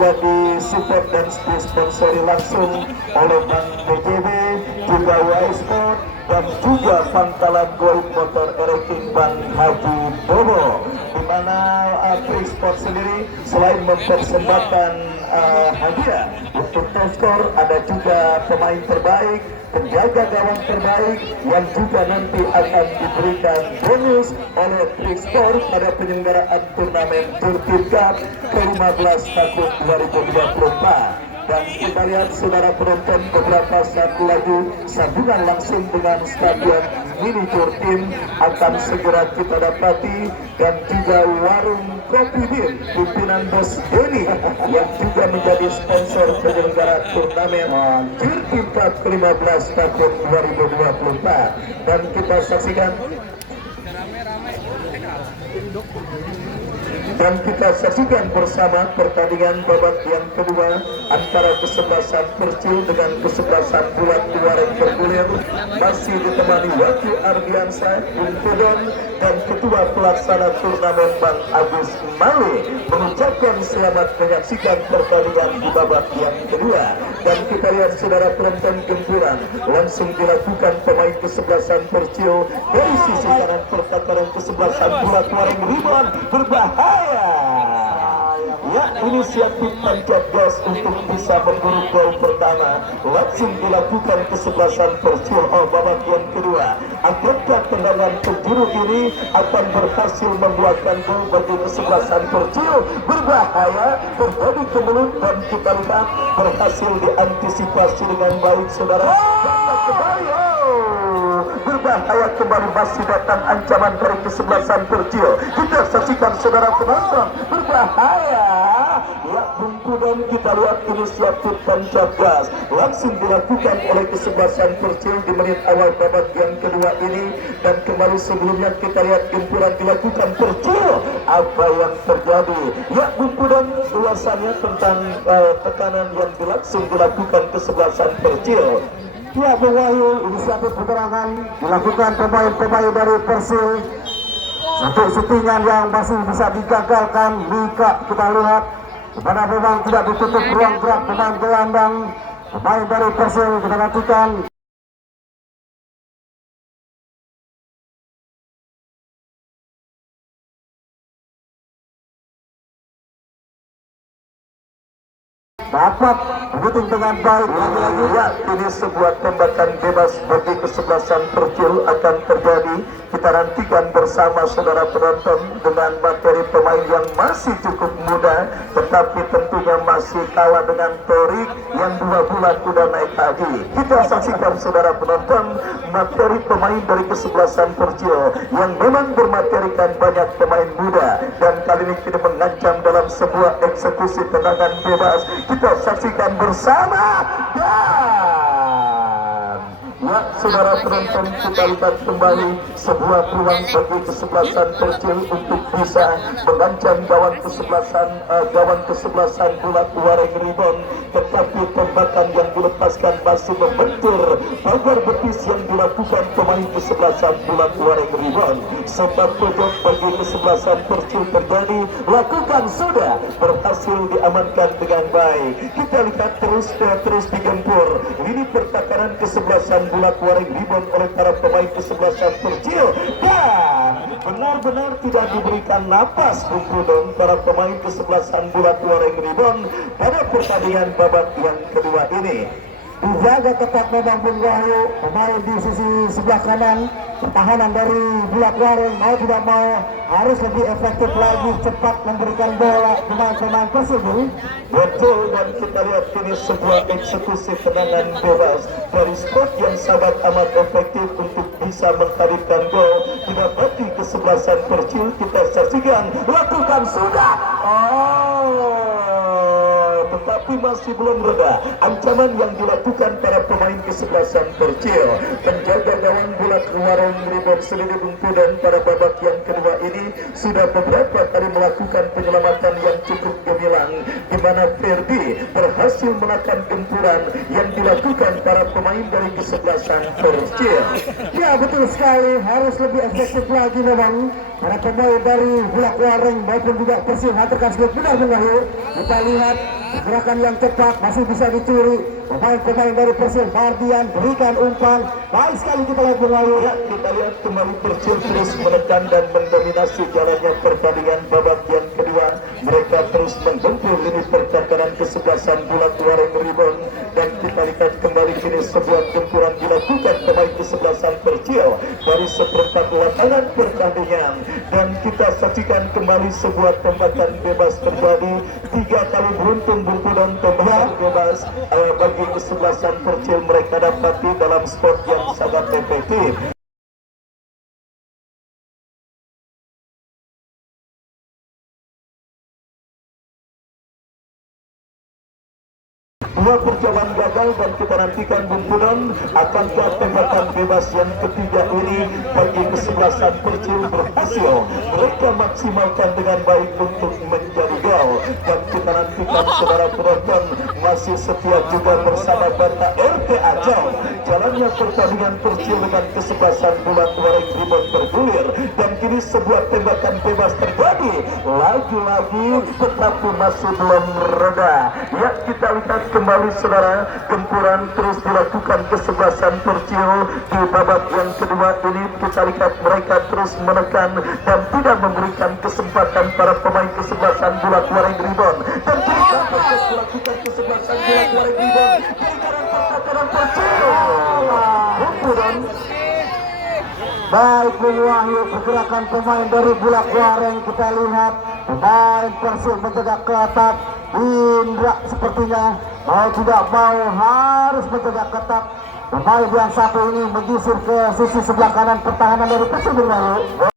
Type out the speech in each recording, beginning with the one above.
yang disupport dan disponsori langsung oleh Bank BJB, juga Y Sport, dan juga Pangkalan Gold Motor Ereking Bang Haji Bobo, di mana Free Sport sendiri selain mempersembahkan hadiah untuk top skor, ada juga pemain terbaik, penjaga gawang terbaik yang juga nanti akan diberikan bonus oleh Free Sport pada penyelenggaraan turnamen Turtif Cup ke-15 tahun 2024. Dan kita lihat saudara penonton, beberapa saat lagi sambungan langsung dengan stadion mini Turtim akan segera kita dapati, dan juga warung Kopi Bin pimpinan Bos Deni yang juga menjadi sponsor penyelenggara turnamen Turtim Cup ke-15 tahun 2024. Dan kita saksikan bersama pertandingan babak yang kedua antara kesebelasan Percil dengan kesebelasan Bulat Wareng Bergulir, masih ditemani Wakil Ardiansyah, Bung Kodon, dan Ketua Pelaksana Turnamen Bang Agus Male mengucapkan selamat menyaksikan pertandingan di babak yang kedua. Dan kita lihat saudara penonton, gempuran langsung dilakukan pemain kesebelasan Percil dari sisi kanan pertakaran kesebelasan Bulat Wareng Ribon berbahaya. Ya, inisiatif tancap gas untuk bisa memburu gol pertama langsung dilakukan kesebelasan Percil babak yang kedua. Apakah tendangan penjuru ini akan berhasil membuatkan gol bagi kesebelasan Percil? Berbahaya, terjadi kemelut, dan kita lihat berhasil diantisipasi dengan baik saudara. Berbahaya kembali, masih datang ancaman dari kesebelasan Percil. Kita saksikan saudara penonton, berbahaya. Ya Bungku, dan kita lihat inisiatif tancap gas langsung dilakukan oleh kesebelasan Percil di menit awal babak yang kedua ini. Dan kembali sebelumnya kita lihat gempuran dilakukan Percil. Apa yang terjadi? Ya Bungku, dan ulasannya tentang tekanan yang langsung dilakukan kesebelasan Percil. Ya Bung Wahyu, inisiatif penyerangan dilakukan pemain-pemain dari Persil untuk syutingan yang masih bisa digagalkan. Jika kita lihat karena memang tidak ditutup ruang gerak pemain gelandang, pemain dari Persil kita nantikan. Dapat begitu dengan baik lagi-lagi. Ya, ini sebuah tembakan bebas bagi kesebelasan Percil akan terjadi. Kita nantikan bersama saudara penonton dengan materi pemain yang masih cukup muda, tetapi tentunya masih kalah dengan Torik yang 2 bulan sudah naik haji. Kita saksikan saudara penonton materi pemain dari kesebelasan Percil yang memang bermaterikan banyak pemain muda, dan kali ini kita mengancam dalam sebuah eksekusi tendangan bebas. Kita saksikan bersama. Dan ya saudara penonton, kita lihat kembali sebuah peluang bagi kesebelasan Percil untuk bisa mengancam gawang kesebelasan Bulat Wareng Ribon, tetapi tembakan yang dilepaskan masih membentur pagar betis yang dilakukan pemain kesebelasan Bulat Wareng Ribon. Sebab pojok bagi kesebelasan Percil terjadi, lakukan sudah berhasil diamankan dengan baik. Kita lihat terus digempur ini pertakaran kesebelasan Bulat Wareng Ribon oleh para pemain kesebelasan Percil, dan benar-benar tidak diberikan napas Bung Kudon para pemain kesebelasan Bulat Wareng Ribon pada pertandingan babak yang kedua ini. Dijaga ketat memang Bung Wahyu, pemain di sisi sebelah kanan pertahanan dari Bulat Wareng mau tidak mau harus lebih efektif lagi, cepat memberikan bola pemain-pemain Persil. Betul, dan kita lihat ini sebuah eksekusi tendangan bebas dari spot yang sangat amat efektif untuk bisa menghadirkan gol didapati kesebelasan Percil. Kita saksikan, lakukan sudah. Tetapi masih belum reda ancaman yang dilakukan para pemain kesebelasan Percil. Penjaga gawang Bulat Wareng Ribon sendiri Bung Pudan pada babak yang kedua ini sudah beberapa kali melakukan penyelamatan yang cukup gemilang, di mana Ferdi berhasil menekan gempuran yang dilakukan para pemain dari kesebelasan Percil. Ya betul sekali, harus lebih efektif lagi memang para pemain dari Bulak Wareng maupun juga Persib hantarkan skor benar Wahyu. Kita lihat gerakan yang cepat masih bisa dicuri pemain-pemain dari Persib. Mardian berikan umpan, baik sekali kita lihat Wahyu. Ya, kita lihat kembali Persib terus menekan dan mendominasi jalannya pertandingan babak yang kedua. Mereka terus menggempur lini pertahanan kesebelasan Bulak Wareng Ribon, dan kita lihat kembali kini sebuah gempuran dilakukan pemain kesebelasan Persib dari seperempat lapangan pertandingan, dan kita saksikan kembali sebuah tembakan bebas terjadi 3 kali beruntung bumbu dan tembakan bebas bagi kesebelasan Persib mereka dapati dalam spot yang sangat efektif. Dua percobaan gagal dan kita nantikan bumbudan akankah tembakan bebas yang ketiga ini bagi kesebelasan Persib berhasil mereka maksimalkan dengan baik untuk menjadi gol, dan kita nantikan saudara penonton masih setia juga bersama Bata RT Acau. Jalannya pertandingan Persib dengan kesebelasan Bulak Wareng Ribon bergulir, dan kini sebuah tembakan bebas terjadi lagi-lagi tetapi masih belum reda. Ya, kita lihat kembali saudara, gempuran terus dilakukan kesebelasan Persib di babak yang kedua ini. Kita lihat mereka terus menekan dan tidak memberikan kesempatan para pemain kesebelasan Bulak Wareng Ribon, dan kita terus melakukan kesebelasan Bulak Wareng Ribon di kanan pertahanan Persib. Gempuran Baik Wahyu, pergerakan pemain dari Bulak Wareng kita lihat pemain Persib mentegak ke atas. Indra sepertinya mau tidak mau harus mentegak ketat. Pemain yang satu ini menyisir ke sisi sebelah kanan pertahanan dari Persib Wahyu.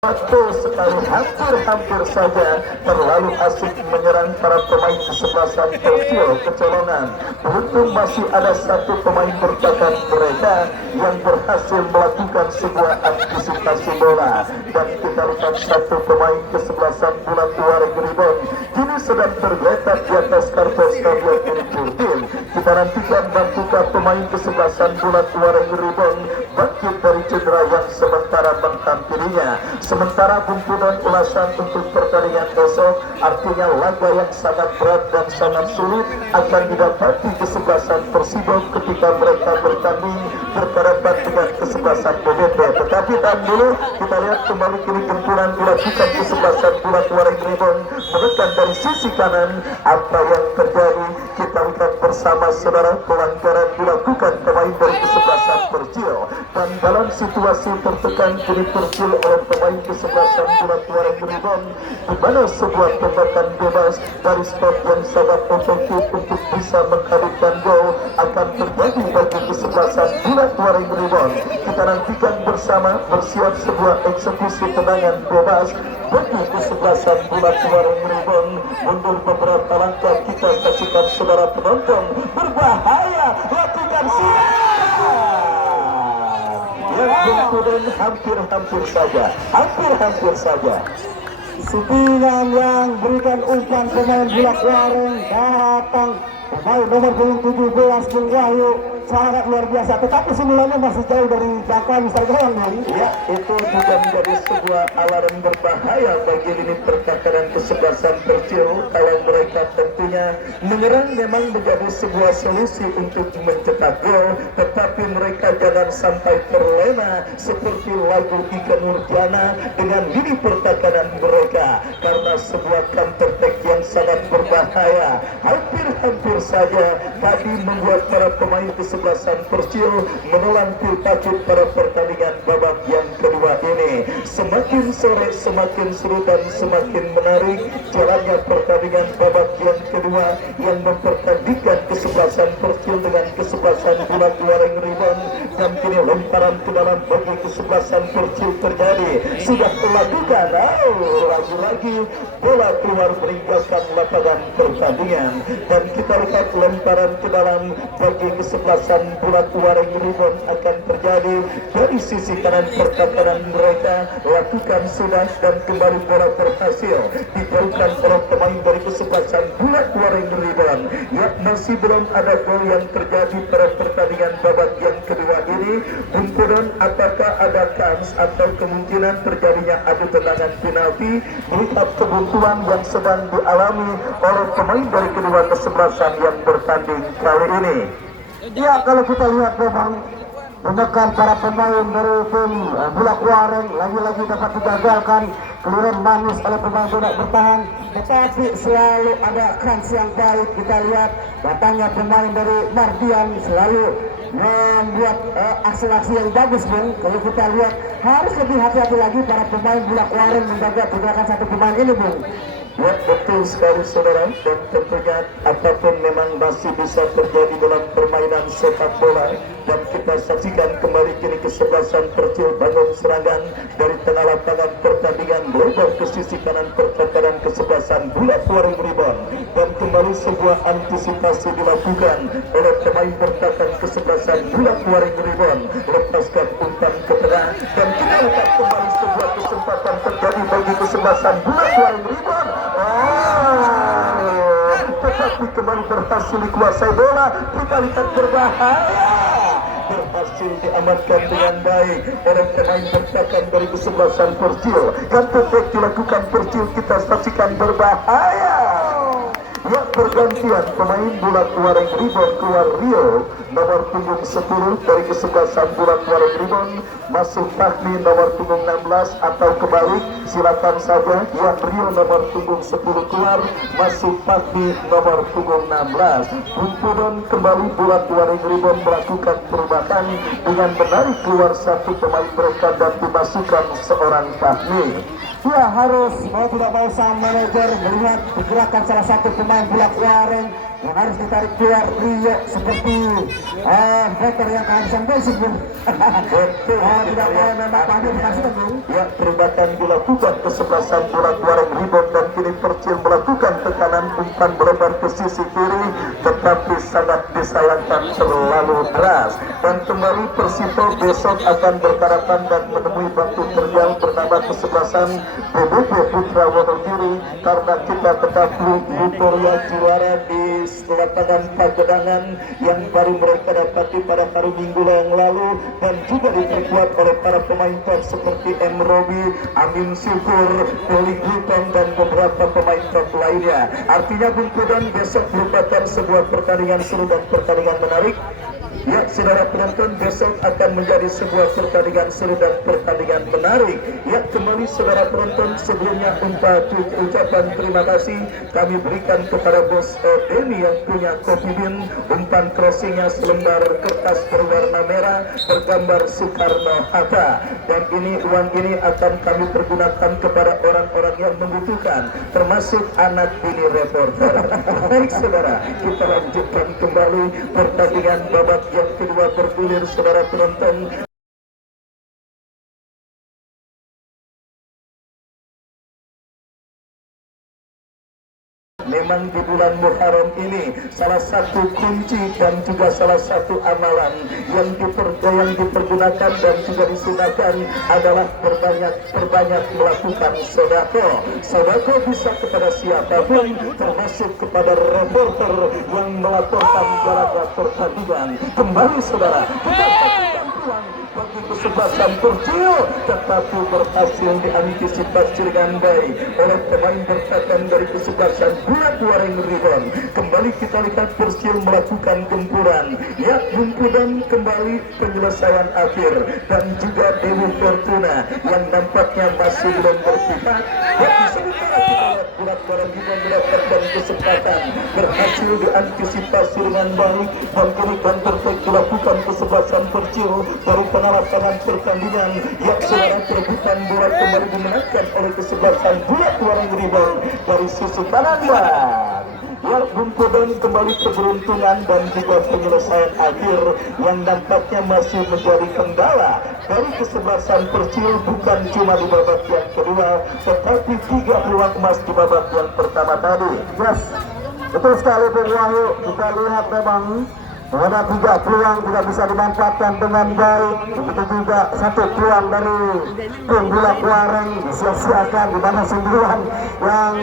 Betul sekali, hampir saja terlalu asik menyerang para pemain kesebelasan Persib kecolongan. Beruntung masih ada satu pemain berbakat mereka yang berhasil melakukan sebuah antisipasi bola, dan kita lihat satu pemain kesebelasan Bulak Wareng Ribon kini sedang tergeletak di atas karpet stadion Unipurtin. Kita nantikan bantuan pemain kesebelasan Bulak Wareng Ribon bangkit dari cedera yang sementara menghampirinya. Sementara bunturan ulasan untuk pertandingan besok, artinya laga yang sangat berat dan sangat sulit akan didapati kesebelasan Persibom ketika mereka bertanding berhadapan dengan kesebelasan BBT. Tetapi tahan dulu, kita lihat kembali kini bunturan dilakukan kesebelasan Bulak Wareng Ribon menekan dari sisi kanan. Apa yang terjadi kita lihat bersama saudara, pelanggaran dilakukan pemain dari kesebelasan Persib, dan dalam situasi tertekan kini Persib oleh pemain kesebelasan Bulak Wareng Ribon, di mana sebuah tembakan bebas dari spot yang sangat efektif untuk bisa menghadirkan gol akan terjadi bagi kesebelasan Bulak Wareng Ribon. Kita nantikan bersama, bersiap sebuah eksekusi tendangan bebas bagi kesebelasan Bulak Wareng Ribon. Mundur beberapa langkah, kita saksikan saudara penonton, berbahaya, lakukan siap. Kemudian hampir saja Supingan yang berikan umpan pemain Bulak Wareng datang pemain nomor 17 Bung Wahyu, sangat luar biasa, tetapi semulanya masih jauh dari jangkauan Mister Gawang. Ya, itu juga menjadi sebuah alarm berbahaya bagi lini pertahanan kesebelasan Persib. Kalau mereka tentunya menyerang memang menjadi sebuah solusi untuk mencetak gol, tetapi mereka jangan sampai terlena seperti lagu Ika Nurjana dengan lini pertahanan mereka, karena sebuah counter attack yang sangat berbahaya hampir saja tadi membuat para pemain kesebelasan Persib menelan pacu pada pertandingan babak yang kedua ini. Semakin sore semakin seru dan semakin menarik jalannya pertandingan babak yang kedua yang mempertandingkan kesebelasan Persib dengan kesebelasan Bulak Wareng Ribon, dan kini lemparan ke dalam bagi kesebelasan Persib terjadi. Sudah dilakukan, lagi-lagi bola keluar meninggalkan lapangan pertandingan, dan kita lihat lemparan ke dalam bagi kesebelasan Bulat Waring Ribbon akan terjadi dari sisi kanan pertahanan mereka lakukan sudah dan kembali bola berhasil dijauhkan oleh pemain dari kesebelasan Bulat Waring Ribbon. Ya, masih belum ada gol yang terjadi pada pertandingan babak yang kedua ini. Kemudian apakah ada kans atau kemungkinan terjadinya adu tendangan penalti melihat kebuntuan yang sedang dialami oleh pemain dari kedua kesebelasan yang bertanding kali ini. Ya, kalau kita lihat memang menekan para pemain dari tim Bulak Waring lagi-lagi dapat digagalkan keluaran manis oleh pemain tidak bertahan, tetapi selalu ada kans yang baik. Kita lihat datangnya pemain dari Mardian selalu membuat aksi-aksi yang bagus, Bung. Kalau kita lihat harus lebih hati-hati lagi para pemain Bulak Waring menjaga gerakan satu pemain ini, Bung. Ya, betul sekali saudara, dan tentunya apapun memang masih bisa terjadi dalam permainan sepak bola. Dan kita saksikan kembali kini kesebelasan Persil bangun serangan dari tengah lapangan pertandingan melebar ke sisi kanan pertahanan kesebelasan Bulat Waring Ribbon, dan kembali sebuah antisipasi dilakukan oleh pemain bertahan kesebelasan Bulat Waring Ribbon, lepaskan umpan ke tengah dan kita lihat kembali sebuah kesempatan terjadi bagi kesebelasan Bulat Waring Ribbon. Tetapi kembali berhasil dikuasai bola, kita lihat berbahaya, berhasil diamankan dengan baik oleh pemain bertahan dari kesebelasan Persil. Yang terbaik dilakukan Persil, kita saksikan berbahaya. Ya, pergantian pemain Bulat Waring Ribbon keluar Rio nomor punggung 10 dari kesebelasan Bulat Waring Ribbon, masuk Fahmi nomor punggung 16 atau kebalik silakan saja. Ya, Rio nomor punggung 10 keluar, masuk Fahmi nomor punggung 16. Kemudian kembali Bulat Waring Ribbon melakukan perubahan dengan menarik keluar satu pemain mereka dan dimasukkan seorang Fahmi. Ya, harus mau tidak mau sang manajer melihat pergerakan salah satu pemain Bulak Waring yang harus ditarik keluar Rio seperti veter yang kehabisan bensin, Bung. Tidak mau memang panggil dimasukkan, Bung. Ya, perubahan dilakukan kesebelasan Bulat Waring Ribbon dan kini Persil melakukan tekanan umpan melebar ke sisi kiri, tetapi sangat disayangkan terlalu deras. Dan kembali Persito besok akan berhadapan dan menemui batu terjal bernama kesebelasan PBB Putra Wonogiri, karena kita ketahui Victoria juara di lapangan Pagedangan yang baru mereka dapati pada hari Minggu yang lalu, dan juga diperkuat oleh para pemain top seperti M. Robi, Amin Syukur, Doli Gutong dan beberapa pemain top lainnya. Artinya Bungkudan besok merupakan sebuah pertandingan seru dan pertandingan menarik. Ya, saudara penonton, besok akan menjadi sebuah pertandingan seru dan pertandingan menarik. Ya, kembali saudara penonton, sebelumnya ucapan terima kasih kami berikan kepada Bos Denny yang punya Kopi Bean, umpan crossingnya selembar kertas berwarna merah bergambar Soekarno-Hatta, dan ini uang ini akan kami pergunakan kepada orang-orang yang membutuhkan, termasuk anak bini reporter. Baik saudara, kita lanjutkan kembali pertandingan babak yang kedua bergulir saudara penonton. Memang di bulan Muharram ini salah satu kunci dan juga salah satu amalan yang dipergunakan dan juga disunahkan adalah perbanyak melakukan sedekah. Sedekah bisa kepada siapapun, termasuk kepada reporter yang melaporkan jalannya pertandingan. Kembali saudara, kita saksikan peluang bagi kesebelasan Persil, tetapi berhasil diantisipasi dengan baik oleh pemain bertahan dari kesebelasan Bulat Waring Ribbon. Kembali kita lihat Persil melakukan gempuran. Ya, gempuran kembali penyelesaian akhir, dan juga Dewi Fortuna yang nampaknya masih belum berpihak. Bagi sementara kita lihat Bulat Waring Ribbon mendapatkan kesempatan, berhasil diantisipasi dengan baik, dan kerikan terbaik dilakukan kesebelasan Persil dari tengah lapangan pertandingan. Ya, saudara, perebutan bola kembali dimenangkan oleh kesebelasan Bulat Waring Ribbon dari sisi kanan. Ya, Bungkudan kembali keberuntungan dan juga penyelesaian akhir yang nampaknya masih menjadi kendala dari kesebelasan Persil, bukan cuma di babak yang kedua, tetapi 3 peluang emas di babak yang pertama tadi. Yes, betul sekali Bung Wahyu. Kita lihat memang Ada 3 peluang tidak bisa dimanfaatkan dengan baik. Begitu juga 1 peluang dari tim Bulak Wareng disia-siakan, di mana Sunduan yang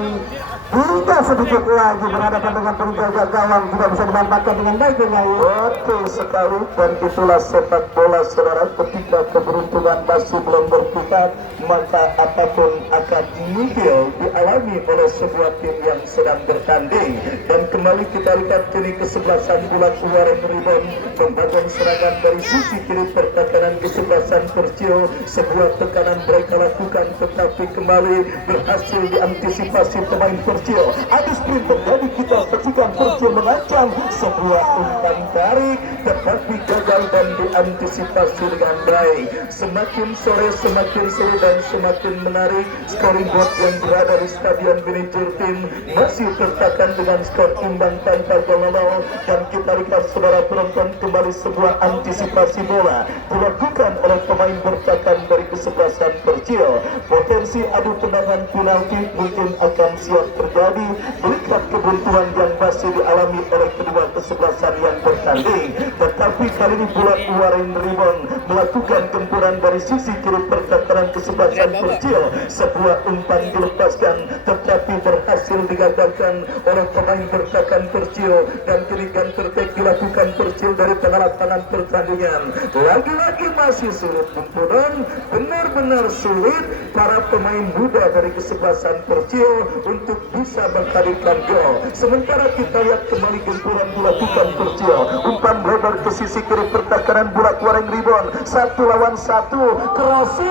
hingga sedikit lagi berhadapan dengan penjaga gawang tidak bisa dimanfaatkan dengan baik dengan Betul sekali, dan itulah sepak bola saudara. Ketika keberuntungan masih belum berpihak, maka apapun akan mungkin dialami oleh sebuah tim yang sedang bertanding. Dan kembali kita lihat kini kesebelasan Bulak Wareng Ribon membangun serangan dari sisi kiri pertahanan kesebelasan Persio. Sebuah tekanan mereka lakukan, tetapi kembali berhasil diantisipasi pemain Persio. Ada sprint terjadi, kita saksikan Persio mengancam sebuah umpan tarik, tetapi gagal dan diantisipasi dengan baik. Semakin sore semakin seru dan semakin menarik. Scoring board yang berada di Stadion Manajer Tim masih tertekan dengan skor imbang tanpa gol. Dan kita lihat saudara penonton, kembali sebuah antisipasi bola dilakukan oleh pemain bertahan dari kesebelasan Persio. Potensi adu tendangan penalti mungkin akan siap terjadi berkat kebuntuan yang masih dialami oleh kedua kesebelasan yang bertanding. Tetapi kali ini Bulak Wareng Ribon melakukan gempuran dari sisi kiri pertahanan kesebelasan Persio. Sebuah umpan dilepaskan tetapi berhasil digagalkan oleh pemain bertahan Persio, dan kini counter-attack dilakukan Persio dari tengah lapangan pertandingan. Lagi-lagi masih sulit kumpulan, benar-benar sulit para pemain muda dari kesebelasan Persio untuk bisa menghadirkan gol. Sementara kita lihat kembali gempuran dilakukan Persio, umpan lebar ke sisi kiri pertahanan Bulak Wareng Ribon, 1 lawan 1, crossing.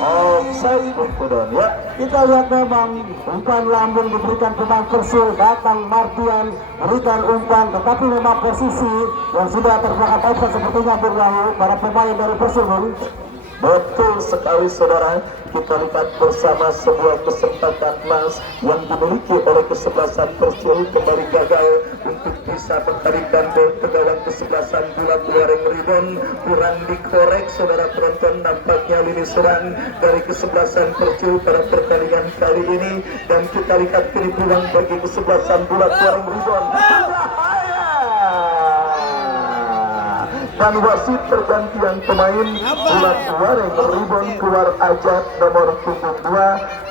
Offside kumpulan ya. Kita lihat memang umpan lambung diberikan pemain Persib, datang Martian berikan umpan, tetapi memang posisi yang sudah terbelakang offside sepertinya berlalu para pemain dari Persib. Betul sekali saudara, kita lihat bersama sebuah kesempatan emas yang dimiliki oleh kesebelasan Persio kembali gagal untuk bisa mencarikan gol ke gawang kesebelasan Bulak Wareng Ribon. Kurang dikorek saudara penonton, nampaknya lini serang dari kesebelasan Persio pada pertandingan kali ini. Dan kita lihat kini pulang bagi kesebelasan Bulak Wareng Ribon. Dan wasit pergantian pemain Bulak Wareng Ribon keluar Ajat nomor punggung 2,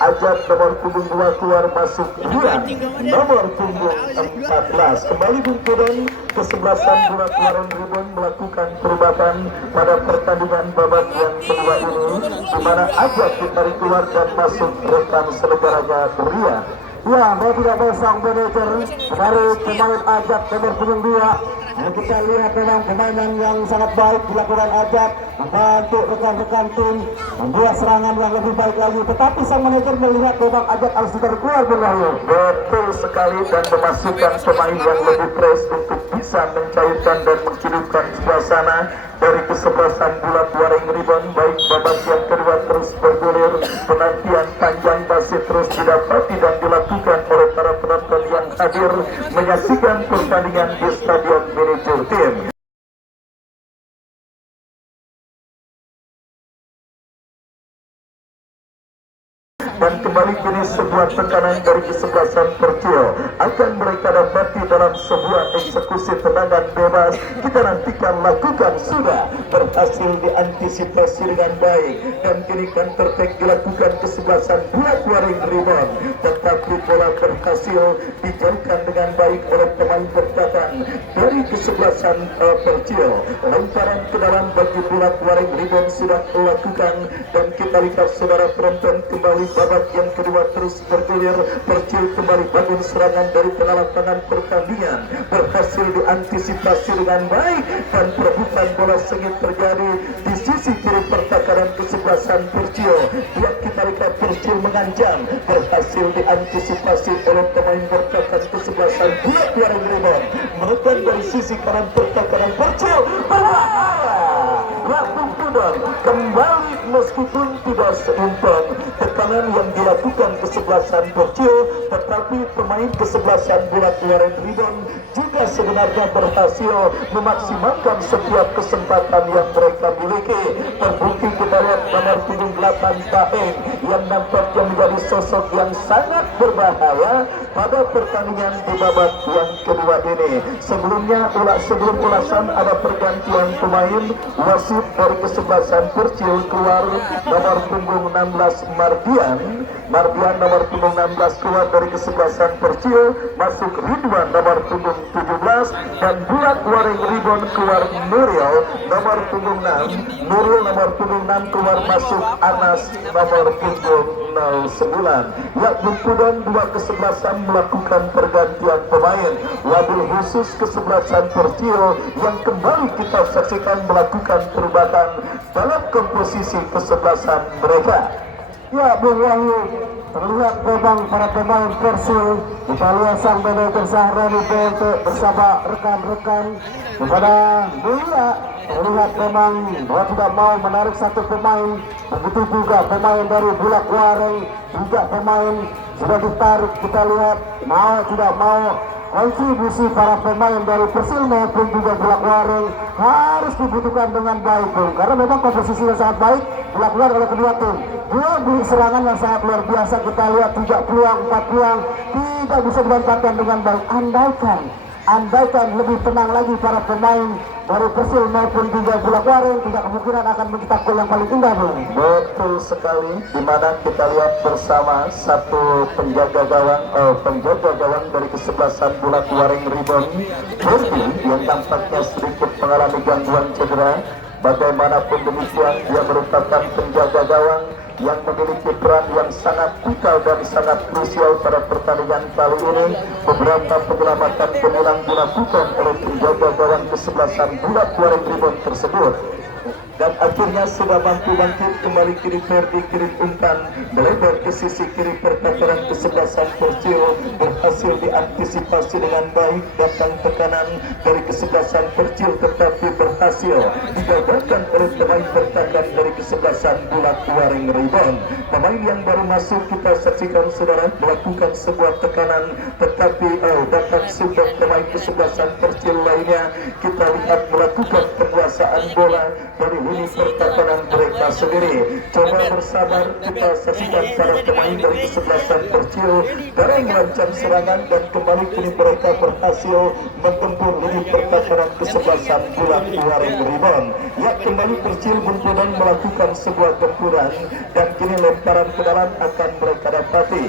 Ajat nomor punggung 2 keluar masuk Rian nomor punggung 14. Kembali kumpulan kesebelasan Bulak Wareng Ribon melakukan perubahan pada pertandingan babak yang kedua ini, di mana Ajat ditarik keluar dan masuk rekan senegaranya Rian. Ya, mau tidak mau sang manajer dari pemain Ajat nomor punggung 2. Kita lihat memang permainan yang sangat baik dilakukan Ajat membantu rekan-rekan tim membuat serangan yang lebih baik lagi, tetapi sang manajer melihat memang Ajat harus ditarik keluar berlalu. Betul sekali, dan memasukkan pemain yang lebih fresh untuk bisa mencairkan dan menghidupkan suasana dari kesebelasan Bulak Wareng Ribon. Baik babak yang kedua terus bergulir, penantian panjang masih terus didapati dan dilakukan oleh para penonton yang hadir menyaksikan pertandingan di Stadion Manajer Tim. Dan kembali kini sebuah tekanan dari kesebelasan Persio akan mereka dapati dalam sebuah eksekusi tendangan bebas. Kita nantikan lakukan sudah berhasil diantisipasi dengan baik, dan kini counter-attack dilakukan kesebelasan Bulak Wareng Ribon, tetapi bola berhasil dijauhkan dengan baik oleh pemain bertahan dari kesebelasan Persio. Lemparan ke dalam bagi Bulak Wareng Ribon sudah dilakukan, dan kita lihat saudara penonton kembali babak yang kedua terus bergulir. Persio kembali bangun serangan dari tengah lapangan pertandingan, berhasil diantisipasi dengan baik, dan perebutan bola sengit terjadi di sisi kiri pertahanan kesebelasan Persio. Yang kita lihat Persio mengancam, berhasil diantisipasi oleh pemain bertahan kesebelasan Bulak Wareng Ribon. Menekan dari sisi kanan pertahanan Persio, berbahaya. ya Bungkudan kembali meskipun tidak seinten tekanan yang dilakukan kesebelasan Persio, tetapi pemain kesebelasan Bulak Waren Ribon juga sebenarnya berhasil memaksimalkan setiap kesempatan yang mereka miliki. Terbukti kita lihat nomor punggung 8 Taeng yang nampaknya menjadi sosok yang sangat berbahaya pada pertandingan di babak yang kedua ini. Sebelum ulasan ada pergantian pemain. Wasit dari kesebelasan Persio keluar nomor punggung 16 Mardian nomor punggung 16 keluar dari kesebelasan Persio, masuk Ridwan nomor punggung 17 dan Bulak Waren Ribon keluar Nuril nomor punggung 6 nomor punggung 6 keluar masuk Anas nomor punggung 09. Ya Bungkudan dua kesebelasan melakukan pergantian pemain. Wabil khusus kesebelasan Persio yang kembali kita saksikan melakukan perubahan dalam komposisi kesebelasan mereka. Ya Bung Wahyu, terlihat memang para pemain Persil kita lihat sang manajer Sahroni PLT bersama rekan-rekan kepada Buya. Terlihat memang bahwa tidak mau menarik satu pemain, begitu juga pemain dari Bulak Waren, juga pemain sudah ditarik. Kita lihat mau tidak mau kontribusi para pemain dari Persil maupun juga Bulak Waren harus dibutuhkan dengan baik, Bung, karena memang komposisinya sangat baik dilakukan oleh kedua tim. Dua beli serangan yang sangat luar biasa, kita lihat 3 peluang, 4 peluang tidak bisa dimanfaatkan dengan baik. Andaikan lebih tenang lagi para pemain dari Persil maupun juga Bulak Waren, tidak kemungkinan akan mencetak gol yang paling indah, Bung. Betul sekali, di mana kita lihat bersama satu penjaga gawang dari kesebelasan Bulak Waren Ribon, Ferdi, yang tampaknya sedikit mengalami gangguan cedera. Bagaimanapun demikian, dia merupakan penjaga gawang yang memiliki peran yang sangat vital dan sangat krusial pada pertandingan kali ini. Beberapa penyelamatan gemilang dilakukan oleh penjaga gawang kesebelasan Bulak Waren Ribon tersebut. Dan akhirnya sudah mampu bangkit kembali kiri Ferdi, kiri umpan melebar ke sisi kiri pertahanan kesebelasan Persio, berhasil diantisipasi dengan baik. Datang tekanan dari kesebelasan Persio tetapi berhasil digagalkan oleh pemain pertahanan dari kesebelasan Bulak Waren Ribon. Pemain yang baru masuk kita saksikan saudara melakukan sebuah tekanan, tetapi datang support pemain kesebelasan Persio lainnya kita lihat melakukan penguasaan bola dari lini pertahanan mereka sendiri. Coba bersabar kita saksikan para pemain dari kesebelasan Persio dari merancang serangan dan kembali kini mereka berhasil menggempur lini pertahanan kesebelasan Bulak Waren Ribon. Ya kembali Persio Bungkudan melakukan sebuah gempuran dan kini lemparan ke dalam akan mereka dapati.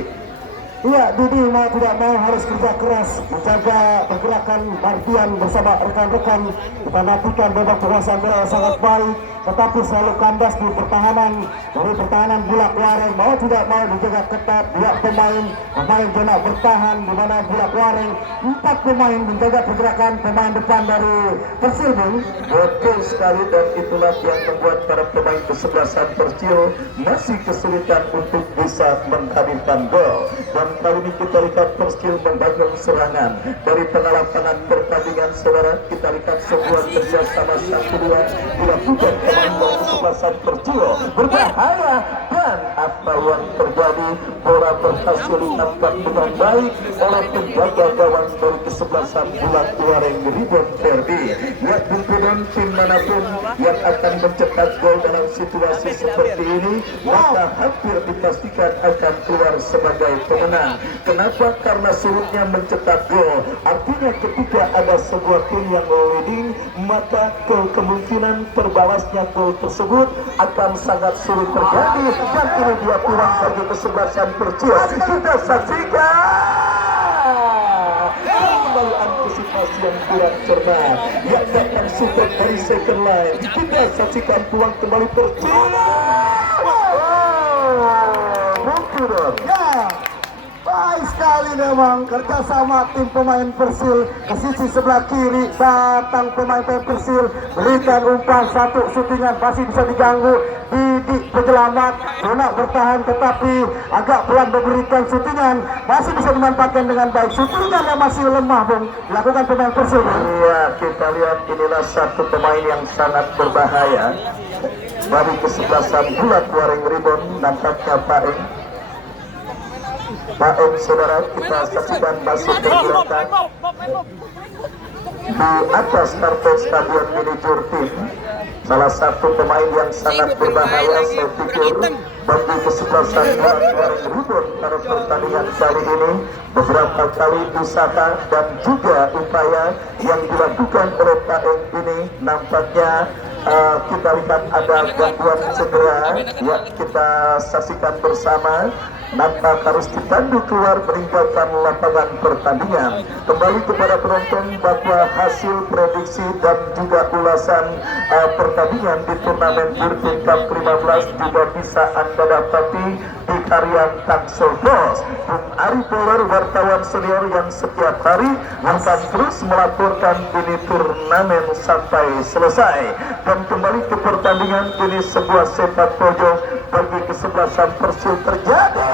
Iya, Didi mau tidak mau harus kerja keras menjaga pergerakan Mardian bersama rekan-rekan. Kita nantikan babak penguasaan bola sangat baik, tetapi selalu kandas di pertahanan. Dari pertahanan Bulak Waren mau tidak mau dijaga ketat. Dua pemain zona bertahan di mana Bulak Waren 4 pemain menjaga pergerakan pemain depan dari Persil, Bung. Betul sekali, dan itulah yang membuat para pemain kesebelasan Persio masih kesulitan untuk bisa menghadirkan gol. Dan kali ini kita lihat Persio membangun serangan dari pengalaman pertandingan saudara. Kita lihat sebuah kerjasama 1-2 dilakukan pemain kesebelasan Persio berbahaya, dan apa yang terjadi, bola berhasil ditangkap dengan baik oleh penjaga gawang dari kesebelasan Bulak Waren Ribon Ferdi. Ya Bungkudan, tim manapun yang akan mencetak gol dalam situasi seperti ini maka hampir dipastikan akan keluar sebagai pemenang. Kenapa? Karena sulitnya mencetak gol. Artinya ketika ada sebuah tim yang leading, maka kemungkinan terbawasnya gol tersebut akan sangat sulit terjadi. Dan ini dia peluang bagi kesebelasan Persio. Kita saksikan kembali antisipasi yang kurang cermat. Ya datang support dari second line. Kita saksikan peluang kembali Persio. Bungkudan. Ya, baik sekali memang kerjasama tim pemain Persil. Ke sisi sebelah kiri datang pemain Persil, berikan umpan satu, syutingan masih bisa diganggu. Dik penyelamat nak bertahan tetapi agak pelan memberikan syutingan, masih bisa dimanfaatkan dengan baik. Syutingan yang masih lemah Bung dilakukan pemain Persib. Iya, kita lihat inilah satu pemain yang sangat berbahaya dari kesebelasan Bulat Waring Ribon. Nampaknya Pak Eng saudara, kita saksikan masuk pergerakan di atas karpet stadion manajer tim. Salah satu pemain yang sangat berbahaya saya pikir bagi kesebelasan Bulat Waring Ribon pada pertandingan kali ini. Beberapa kali usaha dan juga upaya yang dilakukan oleh Pak Eng ini nampaknya kita lihat ada gangguan cedera. Ya, kita saksikan bersama. Nampak harus ditandu keluar meninggalkan lapangan pertandingan. Kembali kepada penonton bahwa hasil prediksi dan juga ulasan pertandingan di turnamen Burkina Cup 15 juga bisa Anda dapati di harian Tangsel Pos. Bung Ari Power, wartawan senior yang setiap hari akan terus melaporkan ini turnamen sampai selesai. Dan kembali ke pertandingan, ini sebuah sepak pojok bagi kesebelasan Persib terjadi.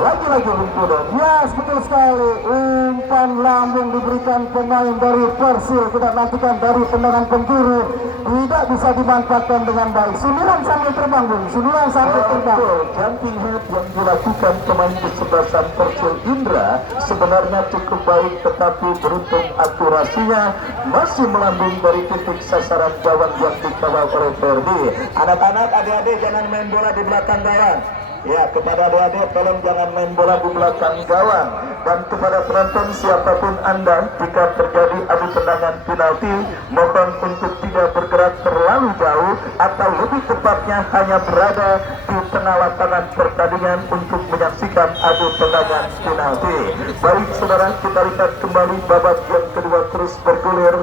Lagi-lagi Bung Pudon. Yes, betul sekali. Umpan lambung diberikan pemain dari Persib. Kita nantikan dari tendangan penjuru. Tidak bisa dimanfaatkan dengan baik. Sundulan sampai terbang Bung. Sundulan sampai terbang. Jumping head yang dilakukan pemain kesebelasan Persib Indra sebenarnya cukup baik, tetapi beruntung akurasinya masih melambung dari titik sasaran gawang yang dikawal oleh Ferdi. Anak-anak, adik-adik jangan main bola di belakang gawang. Ya, kepada adik-adik tolong jangan main bola di belakang gawang. Dan kepada penonton siapapun Anda, jika terjadi adu tendangan penalti, mohon untuk tidak bergerak terlalu jauh atau lebih tepatnya hanya berada di tengah lapangan pertandingan untuk menyaksikan adu tendangan penalti. Baik saudara, kita lihat kembali babak yang kedua terus bergulir.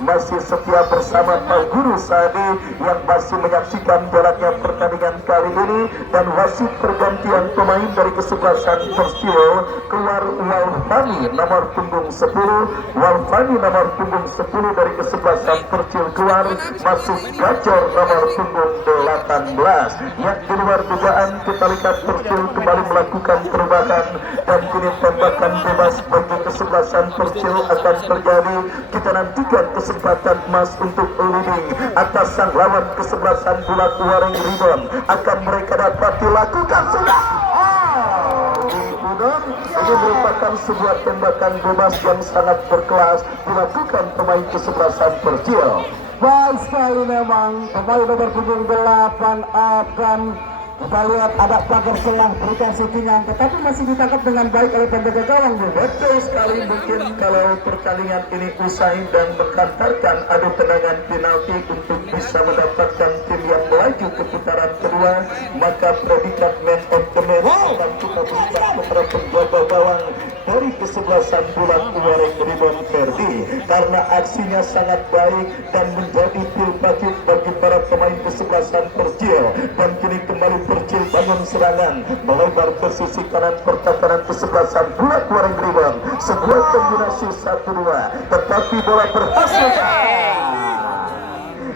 Masih setia bersama Pak Guru Sadi yang masih menyaksikan jalannya pertandingan kali ini. Dan wasit pergantian pemain dari kesebelasan Persio, keluar Walfani nomor punggung 10. Walfani nomor punggung 10 dari kesebelasan Persio keluar, masuk Gacor nomor punggung 18. Yang di luar dugaan, kita lihat Persio kembali melakukan perubahan dan kini tembakan bebas bagi kesebelasan Persio akan terjadi. Kita nantikan kesempatan emas untuk leading atas sang lawan kesebelasan Bulat Waring Ribon. Akan mereka dapat dilakukan sudah. Ini merupakan sebuah tembakan bebas yang sangat berkelas dilakukan pemain kesebelasan Persio. Baik sekali memang pemain nomor punggung 8 akan kita lihat ada pagar selang berikan syutingan, tetapi masih ditangkap dengan baik oleh penjaga gawang. Betul sekali, mungkin kalau pertandingan ini usai dan menghantarkan adu tendangan penalti untuk bisa mendapatkan tim yang melaju ke putaran kedua, maka predikat man of the match akan kita berikan kepada penjaga gawang dari kesebelasan Bulat Waring Ribon Ferdi, karena aksinya sangat baik dan menjadi pil pakit bagi para pemain kesebelasan Persio. Dan kini kembali Persib bangun serangan melebar ke sisi kanan pertahanan kesebelasan Bulat Waring Ribon. Sebuah kombinasi 1-2, tetapi bola berhasil.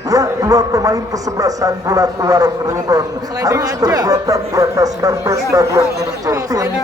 Ya, dua pemain kesebelasan Bulat Waring Ribon harus berbuatan di atas karpet stadion manajer tim.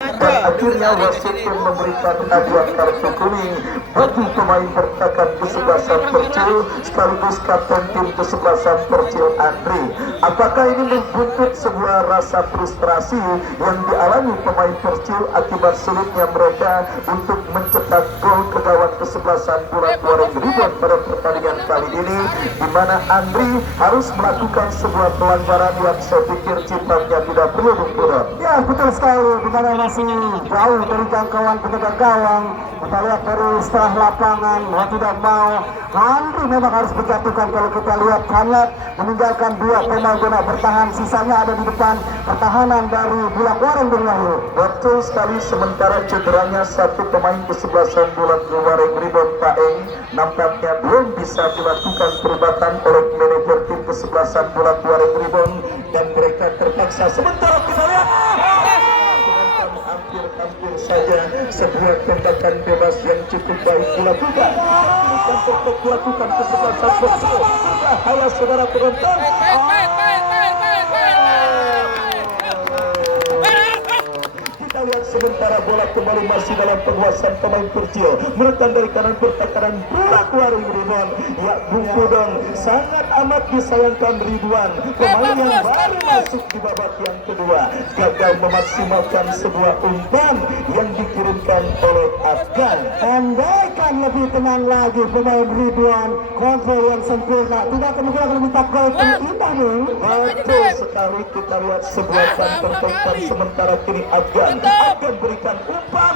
Dan akhirnya wasit pun memberikan hadiah kartu kuning bagi pemain bertahan kesebelasan Persib sekaligus kapten tim kesebelasan Persib Andri. Apakah ini membuntut sebuah rasa frustrasi yang dialami pemain Persib akibat sulitnya mereka untuk mencetak gol ke gawang kesebelasan Bulat Waring Ribon pada pertandingan kali ini, di mana Andri harus melakukan sebuah pelanggaran yang saya pikir sifatnya tidak perlu dikurang. Ya, betul sekali, di mana masih jauh dari jangkauan penjaga gawang. Kita lihat dari setengah lapangan, mau tidak mau Andri memang harus menjatuhkan. Kalau kita lihat sangat meninggalkan dua pemain guna bertahan, sisanya ada di depan pertahanan dari Bulak Waring Bung Wahyu. Betul sekali, sementara cederanya satu pemain kesebelasan Bulak Waring Ribon Paeng nampaknya belum bisa dilakukan perubatan oleh manajer tim kesebelasan Bulak Waring Ribon dan mereka terpaksa sementara kita lihat hampir saja sebuah tembakan bebas yang cukup baik dilakukan untuk dilakukan kesebelasan berbahaya saudara penonton. Kita lihat sementara bola kembali masih dalam penguasaan pemain Persio. Menekan dari kanan pertakaran Bulak Waring Ridwan. Ya Bung Pudong, sangat amat disayangkan Ridwan, pemain yang baru masuk di babak yang kedua, gagal memaksimalkan sebuah umpan yang dikirimkan oleh Afgan. Andaikan lebih tenang lagi pemain Ridwan, kontrol yang sempurna, tidak kemungkinan meminta gol terindah nih. Betul sekali, kita lihat sebuah banter tempat sementara kini Afgan akan berikan umpan.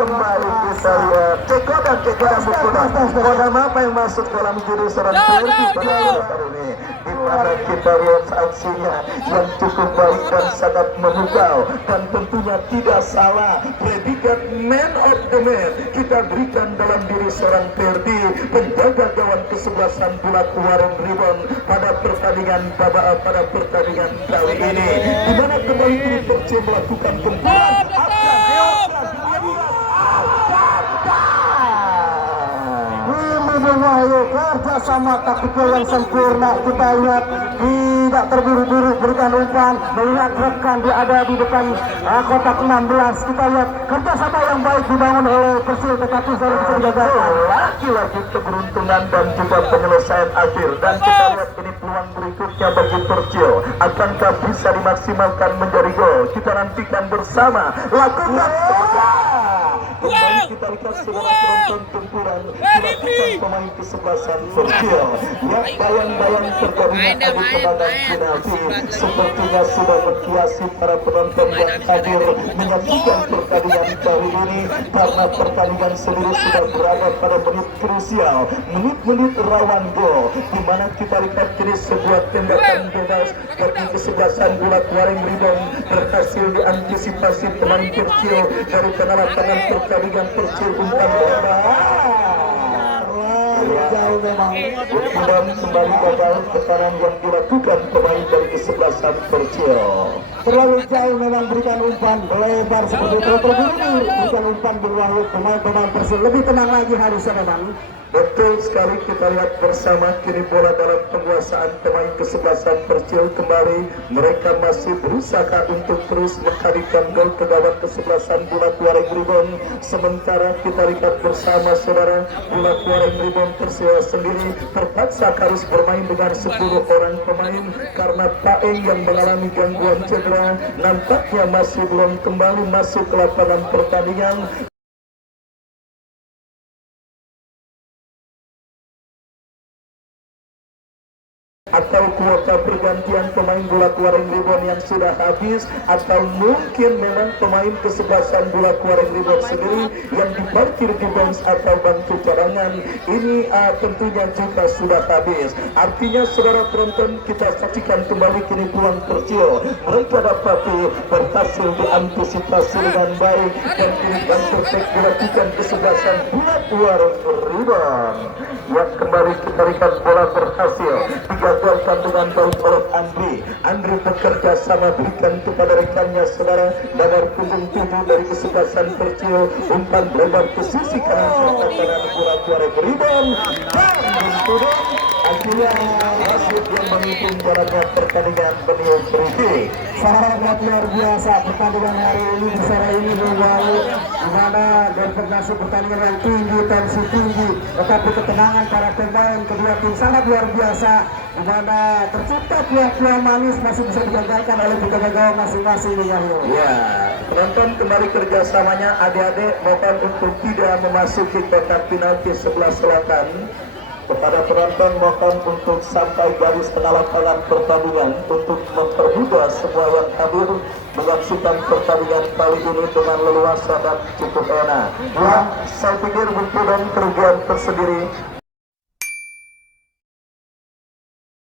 Kembali kita lihat cekodan kodam apa yang masuk dalam jurusan Ferdi pada hari ini, di mana kita lihat aksinya yang cukup baik dan sangat memukau dan tentunya tidak salah. Predikat man of the match kita berikan dalam diri seorang Ferdi, penjaga gawang kesebelasan Bulak Waring Ribon pada pertandingan kali ini, di mana kembali ini Persib melakukan gempuran. Wahyu kerja sama taktikal yang sempurna. Kita lihat tidak terburu-buru berikan umpan, melihat rekan dia ada di depan kotak 16. Kita lihat kerja sama yang baik dibangun oleh Persib, tetapi selalu bisa dijaga. Lagi-lagi keberuntungan dan juga penyelesaian akhir, dan kita lihat ini peluang berikutnya bagi Persib. Akankah bisa dimaksimalkan menjadi gol? Kita nantikan bersama. Lakukan kembali kita lihat saudara penonton tempuran dilakukan pemain kesebelasan Persib. Ya, bayang-bayang terjadinya adu tendangan penalti sepertinya sudah menghiasi para penonton yang hadir menyaksikan pertandingan kali ini, karena pertandingan sendiri sudah berada pada menit krusial, menit-menit rawan gol, di mana kita lihat kini sebuah tembakan bebas bagi kesebelasan Bulak Waring Ribon berhasil diantisipasi pemain Persib dari tengah lapangan pertandingan Persib umpan bola. Jauh memang. Dan kembali gagal tekanan yang dilakukan pemain dari kesebelasan Persib. Terlalu jauh memang berikan umpan lebar seperti itu, terburu-buru berikan umpan berwahyu. Pemain Persib lebih tenang lagi harusnya memang. Betul sekali, kita lihat bersama kini bola dalam penguasaan pemain kesebelasan Persib kembali. Mereka masih berusaha untuk terus menghadirkan gol ke gawang kesebelasan Bulak Waring Ribon. Sementara kita lihat bersama saudara, Bulak Waring Ribon Persib sendiri terpaksa harus bermain dengan 10 orang pemain karena Paeng yang mengalami gangguan cedera nampaknya masih belum kembali masuk ke lapangan pertandingan. Atau kuota pergantian pemain Bulak Waring Ribon yang sudah habis, atau mungkin memang pemain kesebelasan Bulak Waring Ribon sendiri yang diparkir di bench atau bangku cadangan ini tentunya juga sudah habis. Artinya saudara penonton, kita saksikan kembali kini peluang Persib mereka dapati berhasil diantisipasi dengan baik, dan kini bangku dilakukan kesebelasan Bulak Waring Ribon yang kembali kita lihat bola berhasil digagalkan dengan baik oleh Andri bekerja sama berikan kepada rekannya saudara nomor punggung 7 dari kesebelasan Persib, umpan lebar ke sisi kanan Bulak Waring Ribon dan Tudung akhirnya wasit yang memimpin jalannya pertandingan beliau berhenti. Sangat luar biasa pertandingan hari ini di sore ini membawa di mana dari pertandingan yang tinggi, tensi tinggi, tetapi ketenangan para pemain kedua tim sangat luar biasa, di mana tercipta peluang manis masih bisa digagalkan oleh penjaga gawang masing-masing. Ya, penonton kembali kerjasamanya adik-adik mohon untuk tidak memasuki kotak penalti sebelah selatan. Kepada penonton mohon untuk sampai garis tengah lapangan pertandingan untuk mempermudah semua yang hadir menyaksikan pertandingan kali ini dengan leluasa dan cukup enak. Ya, saya pikir bukti dan kerugian tersendiri